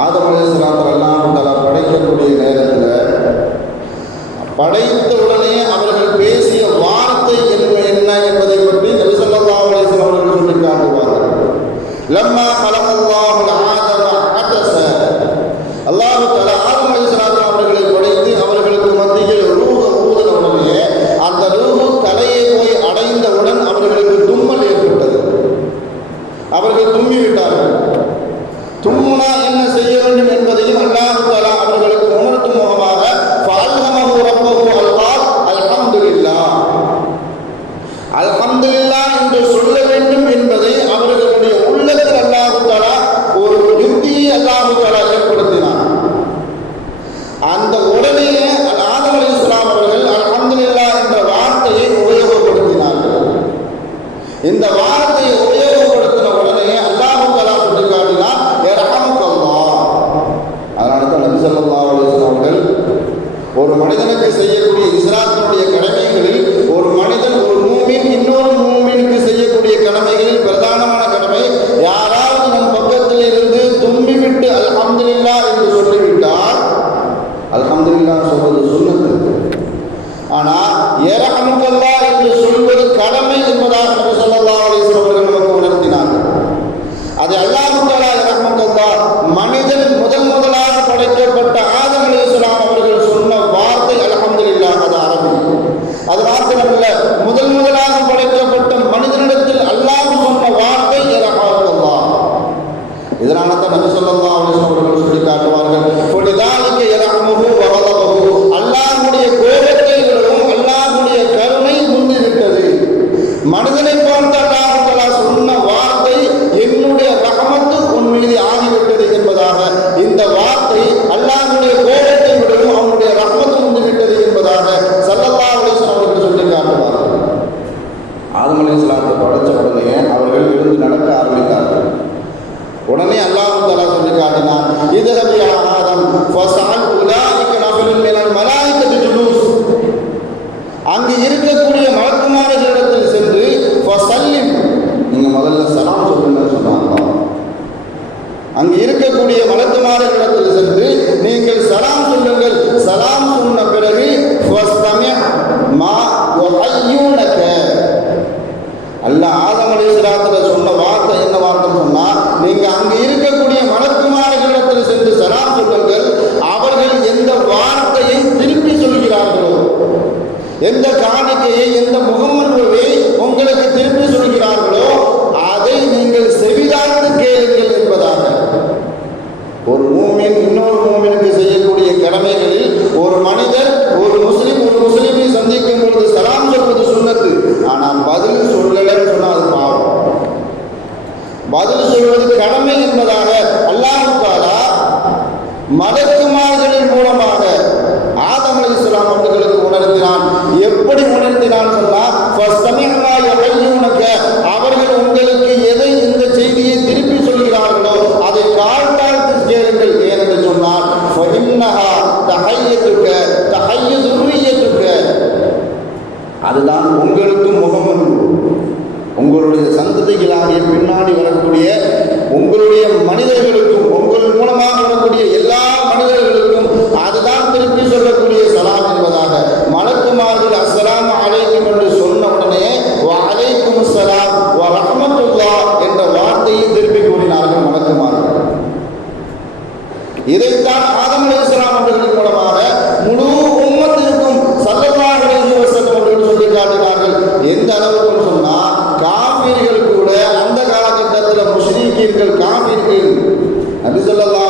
ஆதம் அலைஹிஸ்ஸலாம் அல்லாஹ் தஆலா படைக்கக்கூடிய நேரத்தில் படைத்த உடனே அவர்கள் பேசிய வார்த்தை என்ன என்பதை பற்றி நபி ஸல்லல்லாஹு அலைஹி வஸல்லம் அவர்கள் சொல்லி காட்டுவார்கள். லம்மா கலகல்லாஹு ஆதம அத்தஸ, அல்லாஹ் தஆலா ஆதம் அலைஹிஸ்ஸலாம் அவர்களை படைத்து அவர்களுக்கு மத்தியில் ரூஹ் ஊதின உடனே அந்த ரூஹ் தலையை போய் அடைந்தவுடன் அவர்களுக்கு தும்மல் ஏற்பட்டது. அவர்கள் தும்மிவிட்டார்கள். தும்முனா என்ன செய்ய வேண்டும் என்பதையும் அல்லாஹ் தஆலா அவர்களுக்கு உணர்த்தும் முகமாக ஃபஅல்ஹமஹு ரப்பஹு அல்கால் அல்ஹம்துலில்லாஹ், அல்ஹம்துலில்லாஹ் என்று சொல்ல வேண்டும் என்பதை அவர்களுடைய உள்ளத்தில் அல்லாஹ் தஆலா ஒரு யுக்தியை அல்லாஹ் தஆலா ஏற்படுத்தினார். அந்த உடனே ஆதம் அலைஹிஸ்ஸலாம் அவர்கள் அல்ஹம்துலில்லாஹ் என்ற வார்த்தையை உபயோகப்படுத்தினார்கள். இந்த வார்த்தையை உபயோகப்படுத்தின உடனே அல்லாஹ் தஆலா சொல்லி காட்டினார், யர்ஹமுக்கல்லாஹ். அதனால தான் நபி ஸல்லல்லாஹு அலைஹி வஸல்லம் அவர்கள் ஒரு மனிதனுக்கு செய்யக்கூடிய இஸ்லாத்தினுடைய கடமைகளில் ஒரு மனிதன் ஒரு மூமின் இன்னொரு மூமினுக்கு செய்யக்கூடிய கடமைகளில் பிரதானமான கடமை, யாராவது நம் பக்கத்தில் இருந்து தும்பிவிட்டு அல்ஹம்துலில்லாஹ் என்று சொல்லிவிட்டால், அல்ஹம்துலில்லாஹ் சொல்வது சுன்னத்து, ஆனால் யர்ஹமுக்கல்லாஹ் என்று சொல்வது கடமை என்பதாக நபி ஸல்லல்லாஹு அலைஹி வஸல்லம் அவர்கள் நமக்கு உணர்த்தினார்கள். அது அல்லாஹ் தஆலா யர்ஹமுக்கல்லாஹ் மனிதன் முதலாக படைக்கப்பட்ட ஆதம் அலைஹிஸ்ஸலாம் அவர்கள் சொன்ன வார்த்தை அல்ஹம்துலில்லாஹ். அது அரபி. அது மாத்திரமல்ல, முதலாக படைக்கப்பட்ட மனிதனிடத்தில் அல்லாஹ் சொன்ன வார்த்தை யர்ஹமுக்கல்லாஹ். இதனால தான் நபி ஸல்லல்லாஹு அலைஹி வஸல்லம் அவர்கள் சொல்லி காட்டுவார்கள், ஃபலிதாலிக யர்ஹமுஹு வ கலபஹு, அல்லாஹ்வுடைய கோபத்தை விடவும் அல்லாஹ்வுடைய கருணை முந்திவிட்டது. மனிதனை பார்த்து அல்லாஹ் தஆலா சொன்ன வார்த்தை என்னுடைய ரஹமத்து உன் மீது ஆகிவிட்டது என்பதாக, இந்த வார்த்தை அல்லாஹ்வுடைய கோபத்தை விடவும் அவனுடைய ரஹமத்து முந்திவிட்டது என்பதாக ஸல்லல்லாஹு அலைஹி வஸல்லம் அவர்கள் சொல்லி காட்டுவார்கள். ஆதம் அலைஹிஸ்ஸலாத்தை படைத்த உடனே அவர்கள் எழுந்து நடக்க ஆரம்பித்தார்கள். உடனே அல்லாஹ் தஆலா சொல்லி காட்டினான், இதஹப் யா ஆதம் ஃபஸஅல் உலாயிக நஃபருன் மினல் மலாயிகத்தி ஜுலூஸ், அங்கு இருக்கக்கூடிய மலக்குமார்களிடத்தில் சென்று ஃபஸல்லிம், நீங்க முதல்ல சலாம் சொல்லுங்க சொன்னாங்க. அங்கு இருக்கக்கூடிய மலக்குமார்களிடத்தில் சென்று நீங்கள் சலாம் சொல்லுங்கள். சலாம் சொன்ன பிறகு ஃபஸ்தமி மா வஹய்யுனக, அல்லாஹ் ஆதம் அலைஹிஸ்ஸலாத்துல சொன்ன வார்த்தை என்ன வார்த்தை சொன்னா, நீங்க அங்கு இருக்கக்கூடிய மலக்குமார்களிடத்தில் சென்று சலாம் சொல்லுங்கள். அவர்கள் எந்த வார்த்தையை திருப்பி சொல்கிறார்களோ, எந்த காணிக்கையை எந்த முகமதுவை உங்களுக்கு திருப்பி சொல்கிறார்களோ அதை நீங்கள் செவிதாழ்ந்து கேளுங்கள் என்பதாக. ஒரு மூமின் இன்னொரு மூமினுக்கு செய்யக்கூடிய கடமைகளில் ஒரு மனிதர் ஒரு முஸ்லிமை சந்திக்கும் பொழுது சலாம் சொல்வது சுன்னத்து. ஆனால் பதில் சொல்லலன்னு சொன்னால் அது பாவம். பதில் சொல்வது கடமை என்பதாக அல்லாஹ் தஆலா மலக்குமார்களின் மூலமாக ஆதம் அலைஹிஸ்ஸலாம் அவர்களுக்கு உணர்த்தினான். எப்படி உணர்த்தினான் சொன்னால், ஃபஸ்தமிஅ யஹய்யுனக, அவர்கள் உங்களுக்கு எதை இந்த செய்தியை திருப்பி சொல்கிறார்களோ அதை கால்தாழ்த்து கேளுங்கள். ஏனென்று சொன்னால், ஃபஇன்னஹா தஹய்யதுக தஹய்யு ذُرِّيَّتُكَ, அதுதான் உங்களுக்கும் முகமது, உங்களுடைய சந்ததிகளாகிய பின்னாடி வரக்கூடிய உங்களுடைய மனிதர்களுக்கும் உங்கள் மூலமாக வரக்கூடிய எல்லா மனிதர்களுக்கும் அதுதான் திருப்பி சொல்லக்கூடிய சலாம் என்பதாக மலக்குமார்கள் அஸ்ஸலாமு அலைக்கும் என்று சொன்ன உடனே வ அலைக்கும் ஸலாம் வ ரஹ்மத்துல்லாஹ் என்ற வார்த்தையை திருப்பி கூறினார்கள் மலக்குமார்கள். இதைத்தான் ஆதம் அலைஹிஸ்ஸலாம் அவர்கள் மூலமாக முழு உம்மத்திற்கும் ஸல்லல்லாஹு அலைஹி வஸல்லம் அவர்கள் சொல்லி காட்டினார்கள். எந்த அளவுக்கு சொன்னா, காஃபிர்கள் கூட அந்த காலகட்டத்தில் முஷ்ரிக்கீன்கள் காஃபிர்கள் நபி ஸல்லல்லாஹு